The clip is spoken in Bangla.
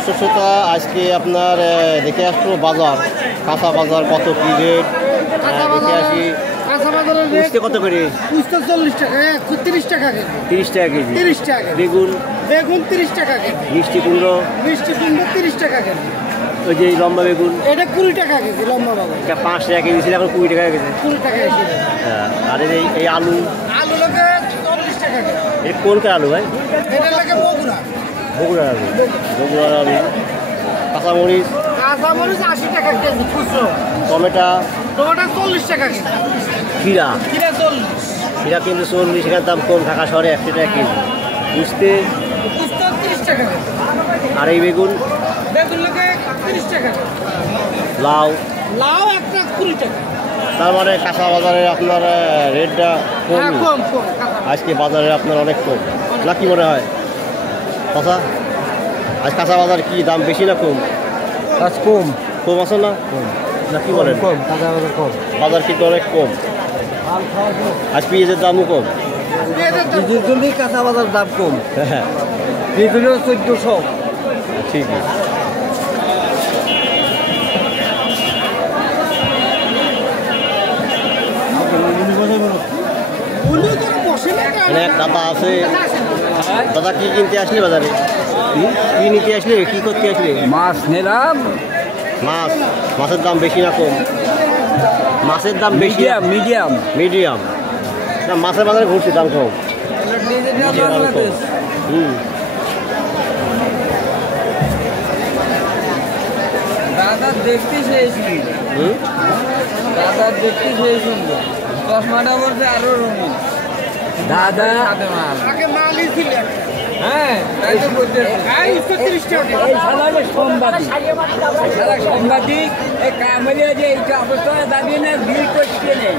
শ্রোতা আজকে আপনার দেখে আসবো বাজার, কাঁচা বাজার কত কি রেট দেখে আসি। কুচতে কত করে? 40 টাকা, 30 টাকা কেজি। 30 টাকা কেজি। 30 টাকা। বেগুন? বেগুন 30 টাকা কেজি। মিষ্টি কুমড়ো? মিষ্টি কুমড়ো 30 টাকা কেজি। ওই যে লম্বা বেগুন? এটা 20 টাকা কেজি লম্বা বাবু। এটা 5 টাকা কেজি ছিল, এখন 20 টাকা কেজি। 20 টাকা কেজি। হ্যাঁ, আর এই আলু? আলু লাগে 40 টাকা কেজি। এটা কোনকার আলু ভাই? এটা লাগে বগুড়া। বগুড়ার আলু। বগুড়ার আলু। কাঁচামরিচ? কাঁচামরিচ 80 টাকা কেজি খুচরো। টমেটো? টমেটো 40 টাকা কেজি। খিরা? খিরা 40। খিরা কিন্তু 40, এখানে দাম কম, ঢাকা শহরে 100 টাকা কেজি। বুঝতে? কুচতো 30 টাকা কেজি। আর এই বেগুন? বেগুন লাগে 30 টাকা কেজি। লাউ? লাউ একটা 20 টাকা। তার মানে কাঁচা বাজারে আপনার রেটটা হ্যাঁ, কম। কম। আজকে বাজারে আপনার অনেক কম, না কি মনে হয় কথা? আজ কাঁচা বাজার কি দাম বেশি না কম? আজ কম। কম আছে না? কম না কি বলেন? কম, কাঁচা বাজার কম। বাজার কিন্তু অনেক কম। আজ পেঁয়াজের দামও কম। নিজের জন্যই কাঁচা বাজার দাম কম। হ্যাঁ, এগুলো 1400। ঠিক আছে। এখানে এক দাদা আছে। দাদা কি কিনতে আসলে বাজারে? কি নিতে আসলে, কি করতে আসলে? মাছ নিলাম। মাছের দাম বেশি না কম? মাছের দাম বেশি? মিডিয়াম। মিডিয়াম না, মাছের বাজারে ঘুরছে দাম কম। দাদা দেখতে সেই সুন্দর। দাদা দেখতে সেই সুন্দর। চশমাটা বলছে আরো রঙিন। দাদা আগে মালই ছিল। হ্যাঁ, তাই তো বলতে। এই 30 টাকা। এই শালাকে সাংবাদিক এই কামড়িয়া যে এইটা অবস্থায় দাঁড়িয়ে না ভিড় করছে নেই।